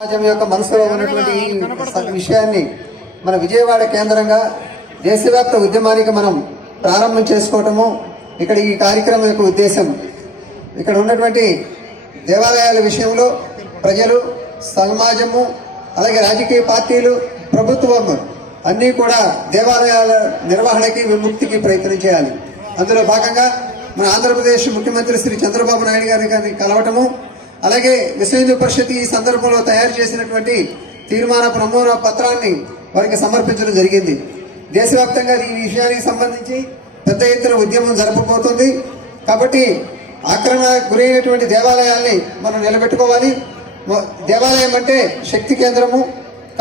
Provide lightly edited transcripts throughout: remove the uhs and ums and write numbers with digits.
సమాజం యొక్క మనసులో ఉన్నటువంటి ఈ విషయాన్ని మన విజయవాడ కేంద్రంగా దేశవ్యాప్త ఉద్యమానికి మనం ప్రారంభం చేసుకోవటము ఇక్కడ ఈ కార్యక్రమం యొక్క ఉద్దేశం. ఇక్కడ ఉన్నటువంటి దేవాలయాల విషయంలో ప్రజలు, సమాజము, అలాగే రాజకీయ పార్టీలు, ప్రభుత్వం అన్నీ కూడా దేవాలయాల నిర్వహణకి, విముక్తికి ప్రయత్నం చేయాలి. అందులో భాగంగా మన ఆంధ్రప్రదేశ్ ముఖ్యమంత్రి శ్రీ చంద్రబాబు నాయుడు గారిని కలవటము, అలాగే విశ్వ హిందూ పరిషత్ ఈ సందర్భంలో తయారు చేసినటువంటి తీర్మాన ప్రమోణ పత్రాన్ని వారికి సమర్పించడం జరిగింది. దేశవ్యాప్తంగా ఈ విషయానికి సంబంధించి పెద్ద ఎత్తున ఉద్యమం జరపబోతుంది. కాబట్టి ఆక్రమణకు గురైనటువంటి దేవాలయాల్ని మనం నిలబెట్టుకోవాలి. దేవాలయం అంటే శక్తి కేంద్రము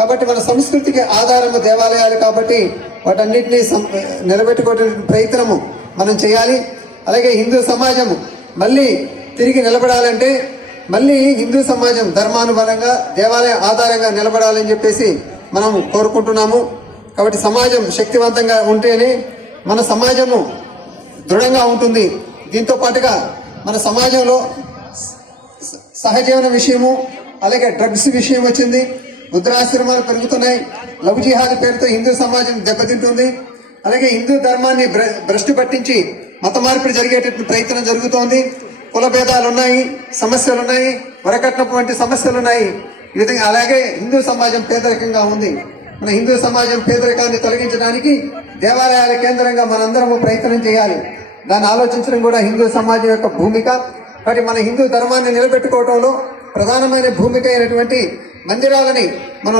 కాబట్టి మన సంస్కృతికి ఆధారము దేవాలయాలు కాబట్టి వాటన్నిటినీ నిలబెట్టుకోవడం ప్రయత్నము మనం చేయాలి. అలాగే హిందూ సమాజము మళ్ళీ తిరిగి నిలబడాలంటే మళ్ళీ హిందూ సమాజం ధర్మానుబలంగా దేవాలయ ఆధారంగా నిలబడాలని చెప్పేసి మనం కోరుకుంటున్నాము. కాబట్టి సమాజం శక్తివంతంగా ఉంటేనే మన సమాజము దృఢంగా ఉంటుంది. దీంతో పాటుగా మన సమాజంలో సహజీవన విషయము, అలాగే డ్రగ్స్ విషయం వచ్చింది, వృద్ధాశ్రమాలు పెరుగుతున్నాయి, లవ్ జిహాద్ పేరుతో హిందూ సమాజం దెబ్బతింటుంది. అలాగే హిందూ ధర్మాన్ని భ్రష్టు పట్టించి మత మార్పిడి జరిగేటటువంటి ప్రయత్నం జరుగుతోంది. కుల భేదాలు ఉన్నాయి, సమస్యలు ఉన్నాయి, వరకట్నపు వంటి సమస్యలు ఉన్నాయి. ఈ విధంగా అలాగే హిందూ సమాజం పేదరికంగా ఉంది. మన హిందూ సమాజం పేదరికాన్ని తొలగించడానికి దేవాలయాల కేంద్రంగా మనందరము ప్రయత్నం చేయాలి. దాన్ని ఆలోచించడం కూడా హిందూ సమాజం యొక్క భూమిక. కాబట్టి మన హిందూ ధర్మాన్ని నిలబెట్టుకోవడంలో ప్రధానమైన భూమిక అయినటువంటి మందిరాలని మనం